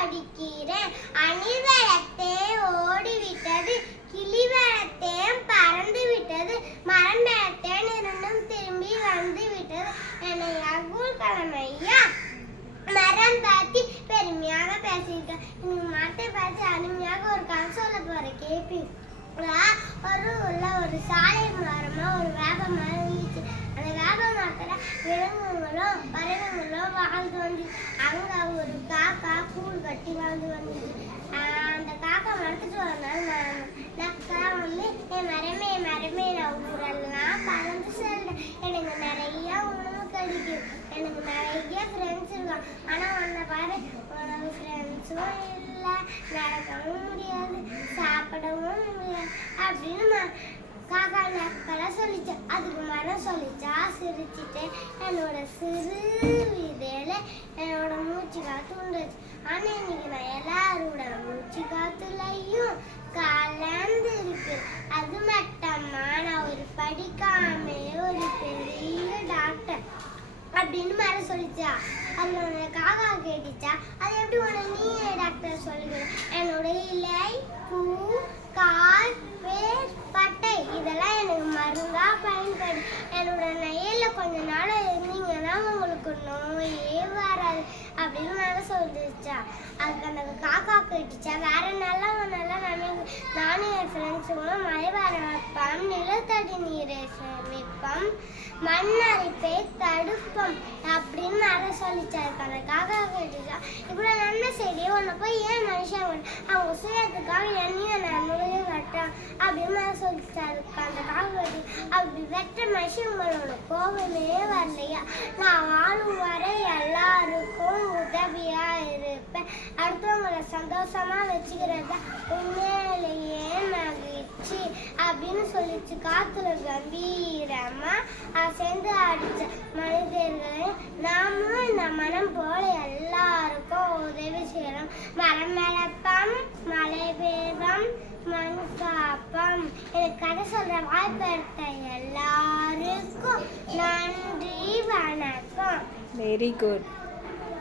படிக்கிறேன். அணிவரத்தே ஓடிவிட்டது, கிளிவரத்தேன் பறந்து விட்டது, மரம் பெறத்தேன் இருந்தும் திரும்பி வந்து விட்டது. என்னை அப்துல் கலாம் ஐயா மரம் பார்த்து பெருமையாக பேசியிருக்கேன். இன்னைக்கு மரத்தை பார்த்து அருமையாக ஒரு கதை சொல்ல போறேன், கேட்பீங்களா? ஒரு சாலை மரமா ஒரு வேப்ப மரம் இருந்துச்சு. அந்த வேப்ப மரத்துல விலங்குகளும் பறவைகளும் வாழ்ந்து வந்து அங்க ஒரு காக்கா கூழ் கட்டி வாழ்ந்து வந்துச்சு. அந்த காக்கா மரத்துட்டு வரனால நக்கா வந்து என் மரமே மரமே நான் ஊரெல்லாம் பறந்து சொல்றேன். எனக்கு நிறைய உணவு கிடைக்கும், எனக்கு நிறைய ஃப்ரெண்ட்ஸ் இருக்கான். ஆனா உன்னை பாரு, உனக்கு ஃப்ரெண்ட்ஸும் இல்லை, நடக்கவும் முடியாது, சாப்பிடவும் முடியாது அப்படின்னு காக்கா நக்கெல்லாம் சொல்லிச்சு. அதுக்கு மரம் சொல்லிச்சா சிரிச்சுட்டு என்னோட சிறு விதையில என்னோட மூச்சு காத்து உண்டுச்சு. ஆனா இன்னைக்கு நான் எல்லாரோட மூச்சு காத்துலையும் கலந்து இருக்கு. அது மட்டுமா நான் ஒரு படிக்காம ஒரு பெரிய டாக்டர் அப்படின்னு மரம் சொல்லிச்சா. அதுல காக்கா கேட்டுச்சா, அது எப்படி உனக்கு நீ டாக்டர் சொல்லுங்க? என்னோட இலை, பூ, கால், வேர், பட்டை இதெல்லாம் எனக்கு மருந்தா பயன்படும். என்னோட நெய்யில கொஞ்ச நாள் இருந்தீங்கன்னா உங்களுக்கு நோயே வராது அப்படின்னு மரம் சொல்லிச்சா. அதுக்கு அந்த காக்கா கேட்டுச்சா, வேற நல்லா நானும் என் ஃப்ரெண்ட்ஸுங்களும் மழை வர வைப்போம், நிலத்தடி நீரை சேமிப்போம், மண் அரிப்பை தடுப்போம் அப்படின்னு மரம் சொல்லிச்சா. அதுக்கு அந்த காக்கா கேட்டுச்சா, இவ்வளோ நன்மை சரி உன்னை போய் ஏன் மனுஷன் அவங்க சுயத்துக்காக என்னையும் நான் நுழைய வெட்டான் அப்படின்னு மரம் சொல்லிச்சா. அதுக்கு அந்த காக்கா அப்படி வெட்ட மனுஷங்களோட கோபமே வரலையா, நான் வாழும் வரை எல்லாருக்கும் உதவியா இருப்பேன், அடுத்தவங்களை சந்தோஷமா வச்சுக்கிறது உண்மையிலேயே மகிழ்ச்சி அப்படின்னு சொல்லிச்சு. காத்துல கம்பீரமா சேர்ந்து அடிச்ச மனிதர்களை நாமும் இந்த மனம் போல எல்லாருக்கும் உதவி செய்யறோம். மரம் வளர்ப்போம், மழை பெய்வோம், மண் காப்போம். எனக்கு கதை சொல்ற வாய்ப்பு எல்லாருக்கும் நன்றி, வணக்கம். Very good.